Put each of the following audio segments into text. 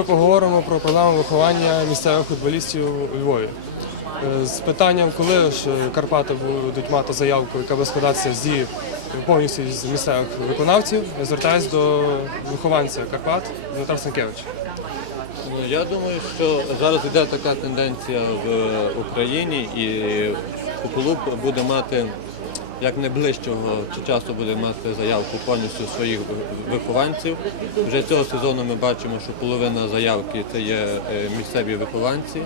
Ми поговоримо про проблему виховання місцевих футболістів у Львові. Е, З питанням, коли ж е, Карпати будуть мати заявку, яка буде складатися з повністю з місцевих виконавців, я звертаюся до вихованця Карпат Дмитра Станкевича. Ну, Я думаю, що зараз йде така тенденція в Україні, і клуб буде мати як найближчого часу буде мати заявку повністю своїх вихованців. Вже цього сезону ми бачимо, що половина заявки це є е, місцеві вихованці.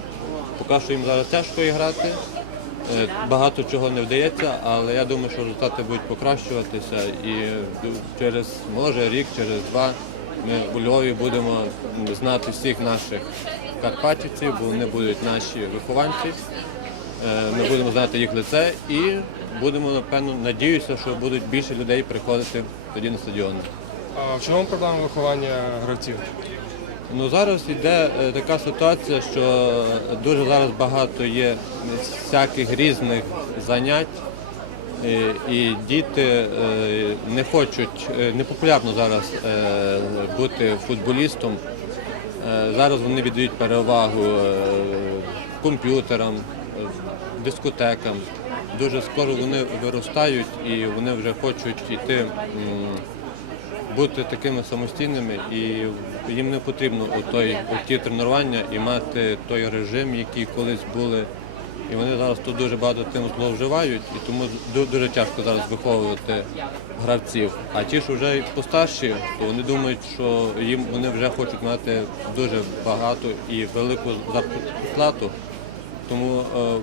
Поки що їм зараз тяжко грати. Е, Багато чого не вдається, але я думаю, що результати будуть покращуватися і через може рік, через два ми у Львові будемо знати всіх наших карпатівців, бо вони будуть наші вихованці. Е, Ми будемо знати їх лице і будемо, напевно, надіюся, що будуть більше людей приходити тоді на стадіон. А в чому проблема виховання гравців? Ну зараз йде е, така ситуація, що дуже зараз багато є всяких різних занять, е, і діти не хочуть, е, не популярно зараз бути футболістом. Зараз вони віддають перевагу комп'ютерам, дискотекам. Дуже скоро вони виростають і вони вже хочуть йти бути такими самостійними, і їм не потрібно ті тренування і мати той режим, який колись були. І вони зараз тут дуже багато тим зловживають, і тому дуже тяжко зараз виховувати гравців. А ті, що вже постарші, то вони думають, що їм вони вже хочуть мати дуже багато і велику зарплату. Тому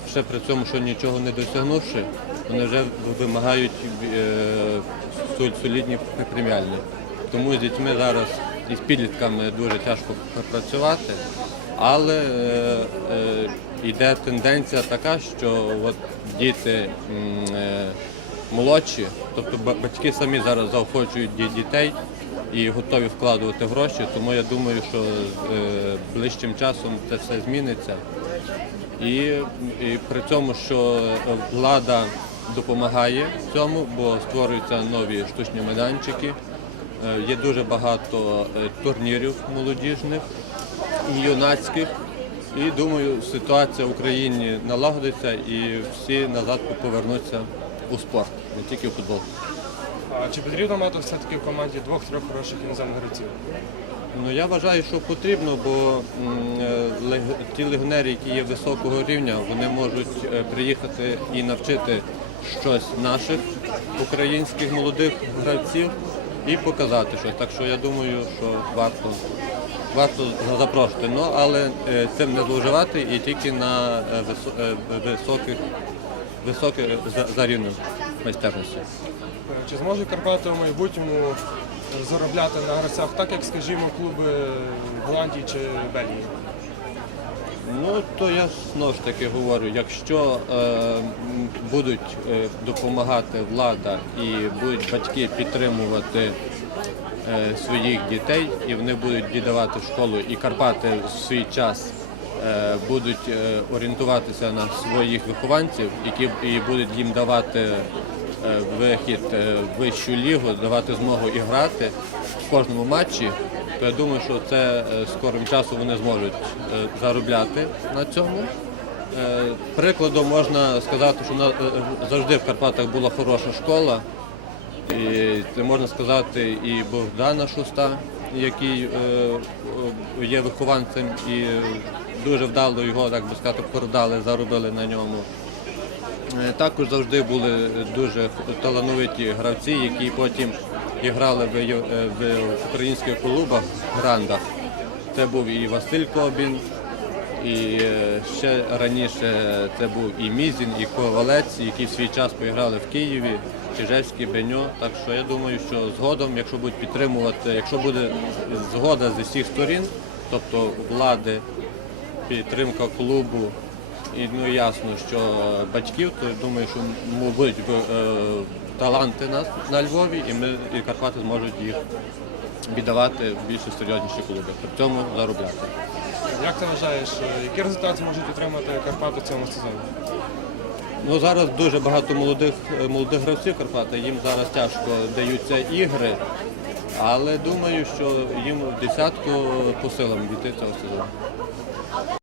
ще при цьому, що нічого не досягнувши, вони вже вимагають е, солідні преміальні. Тому з дітьми зараз і з підлітками дуже тяжко працювати, але е, е, йде тенденція така, що от діти молодші, тобто батьки самі зараз заохочують дітей і готові вкладувати гроші, тому я думаю, що е, ближчим часом це все зміниться. І, і при цьому, що влада допомагає цьому, бо створюються нові штучні майданчики. Е, Є дуже багато е, турнірів молодіжних і юнацьких. І думаю, ситуація в Україні налагодиться і всі назад повернуться у спорт, не тільки в футбол. А чи потрібно мати все-таки в команді двох-трьох хороших іноземних гравців? Ну я вважаю, що потрібно, бо е, ті легіонери, які є високого рівня, вони можуть е, приїхати і навчити щось наших українських молодих гравців і показати щось. Так що я думаю, що варто, варто запрошувати. Ну але е, цим не зловживати і тільки на високих, високих за, за рівнем майстерності. Чи зможе Карпати у майбутньому заробляти на гравцях так, як, скажімо, клуби Голландії чи Бельгії? Ну, то я ж знову ж таки говорю, якщо е, будуть е, допомагати влада і будуть батьки підтримувати е, своїх дітей, і вони будуть віддавати школу, і Карпати в свій час е, будуть е, орієнтуватися на своїх вихованців, які і будуть їм давати вихід е, в вищу лігу, давати змогу і грати в кожному матчі, то я думаю, що це е, скорим часом вони зможуть е, заробляти на цьому. Е, Прикладом можна сказати, що е, завжди в Карпатах була хороша школа. І це можна сказати і Богдана Шуста, який е, е, є вихованцем, і дуже вдало його, так би сказати, продали, заробили на ньому. Також завжди були дуже талановиті гравці, які потім і грали в, е, в українських клубах, грандах. Це був і Василь Кобін, і е, ще раніше це був і Мізін, і Ковалець, які в свій час поіграли в Києві, Чижевський, Беньо. Так що я думаю, що згодом, якщо будуть підтримувати, якщо буде згода з усіх сторін, тобто влади, підтримка клубу, і ну ясно, що е, батьків, то думаю, що будуть е, таланти на, на Львові, і ми і Карпати зможуть їх віддавати в більш серйозніші клуби. При цьому заробляти. Як ти вважаєш, е, які результати можуть отримати Карпати в цьому сезоні? Ну зараз дуже багато молодих молодих гравців Карпати. Їм зараз тяжко даються ігри. Але думаю, що їм в десятку по силам дійти цього сезону.